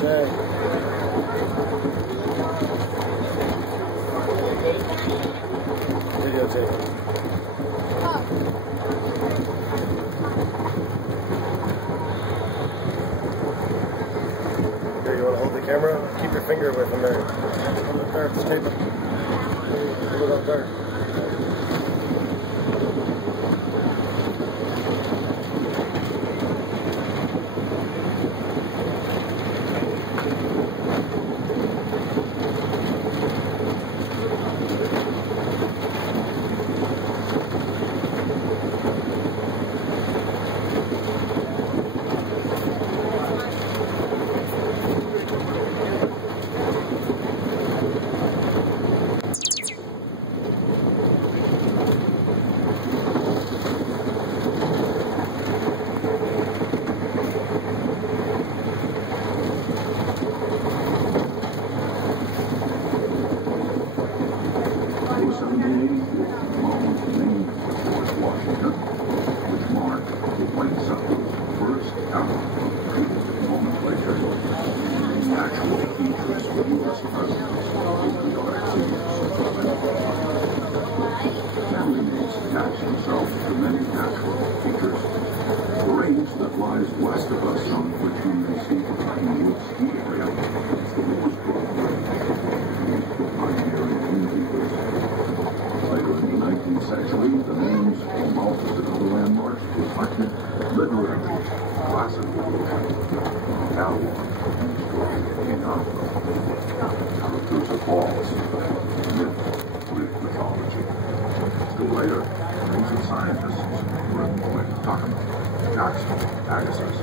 say. Videotape. Here, you want to hold the camera? Keep your finger away from there. Hold it there, just tape it. Hold it up there. Attach himself to many natural features. The range that lies west of us, on which we may see the Cottonwood ski area, is the lowest growth range for pioneering beekeepers. Later in the 19th century, the names for mountains and other landmarks reflected literary, classical, catalog, in Arethusa Falls, myth, Greek mythology. Still later, ancient scientists were employed to Jackson, Agassiz,